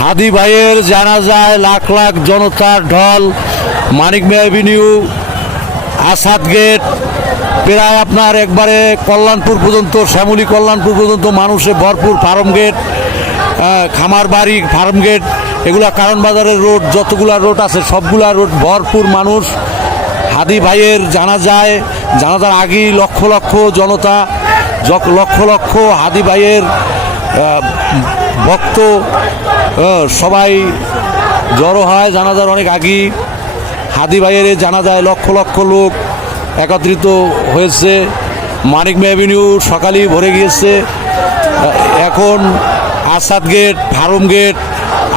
হাদি ভাইয়ের জানাজায় লাখ লাখ জনতার ঢল মানিক মিয়া এভিনিউ, আসাদ গেট, প্রায় আপনার একবারে কল্যাণপুর পর্যন্ত, শ্যামলী কল্যাণপুর পর্যন্ত মানুষে ভরপুর। ফার্ম গেট, খামার বাড়ি, ফার্ম গেট, এগুলা কারণ বাজারের রোড, যতগুলা রোড আছে সবগুলা রোড ভরপুর মানুষ। হাদি ভাইয়ের জানাজার আগেই লক্ষ লক্ষ জনতা, লক্ষ লক্ষ হাদি ভাইয়ের ভক্ত সবাই জড়ো হয় জানাজার অনেক আগেই। হাদি ভাইয়ের জানাজায় লক্ষ লক্ষ লোক একত্রিত হয়েছে। মানিক মিয়া এভিনিউ সকালেই ভরে গিয়েছে। এখন আসাদ গেট, ফার্ম গেট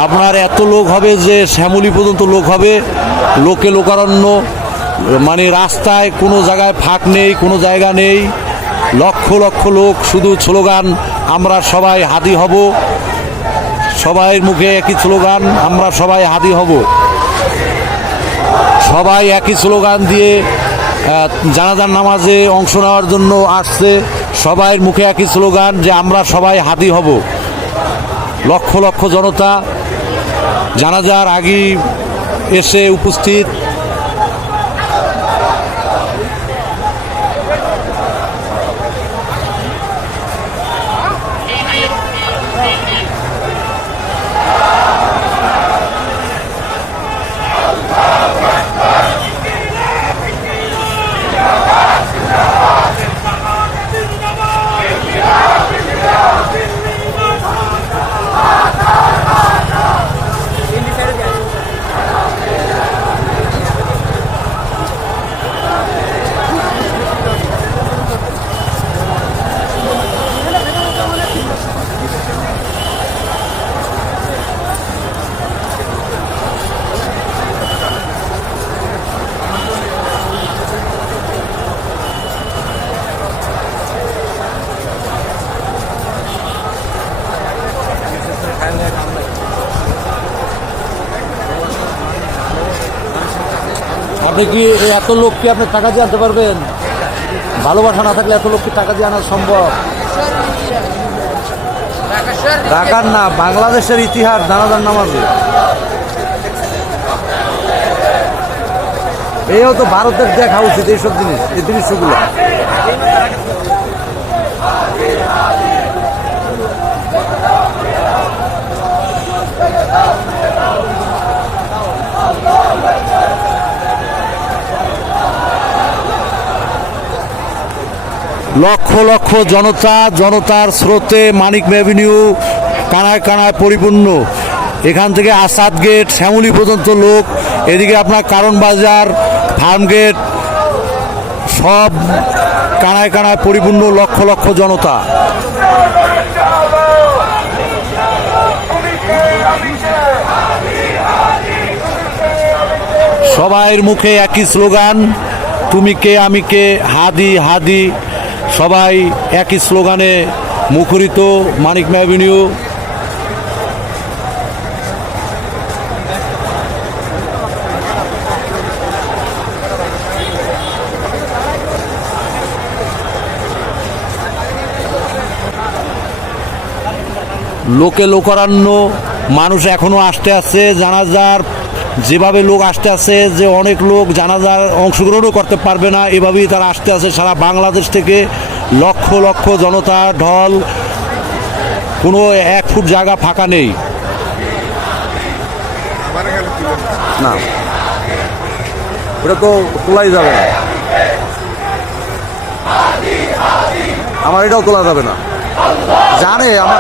আপনার এত লোক হবে যে শ্যামলী পর্যন্ত লোক হবে, লোকে লোকারণ্য, মানে রাস্তায় কোনো জায়গায় ফাঁক নেই, কোনো জায়গা নেই, লক্ষ লক্ষ লোক, শুধু স্লোগান আমরা সবাই হাদি হব। সবাই মুখে একই স্লোগান আমরা সবাই হাদি হব। সবাই একই স্লোগান দিয়ে জানাজার নামাজে অংশ নেওয়ার জন্য আসছে। সবাই মুখে একই স্লোগান যে আমরা সবাই হাদি হব। লক্ষ লক্ষ জনতা জানাজার আগেই এসে উপস্থিত। আপনি কি এত লোককে আপনি টাকা দিয়ে আনতে পারবেন? ভালোবাসা না থাকলে এত লোককে টাকা দিয়ে আনা সম্ভব? ঢাকার না, বাংলাদেশের ইতিহাস জানাজার নামাজে। এও তো ভারতের দেখা উচিত এইসব জিনিস, এই দৃশ্যগুলো। লক্ষ লক্ষ জনতা, জনতার স্রোতে মানিক মিয়া এভিনিউ কানায় কানায় পরিপূর্ণ। এখান থেকে আসাদ গেট, শ্যামলী পর্যন্ত লোক, এদিকে আপনার কারণ বাজার, ফার্ম গেট, সব কানায় কানায় পরিপূর্ণ, লক্ষ লক্ষ জনতা। সবাইয়ের মুখে একই স্লোগান, তুমি কে আমি কে, হাদি হাদি। সবাই একই স্লোগানে মুখরিত মানিক মিয়া এভিনিউ। লোকে লোকারণ্য, মানুষ এখনো আসতে আসছে জানাজার। যেভাবে লোক আসতে আসছে, যে অনেক লোক জানাজার অংশগ্রহণও করতে পারবে না, এভাবেই তারা আসতে আসে সারা বাংলাদেশ থেকে। লক্ষ লক্ষ জনতা ঢল, কোনো এক ফুট জায়গা ফাঁকা নেই। না, ওটা তো তোলাই যাবে না, আমার এটাও তোলা যাবে না, জানে আমার।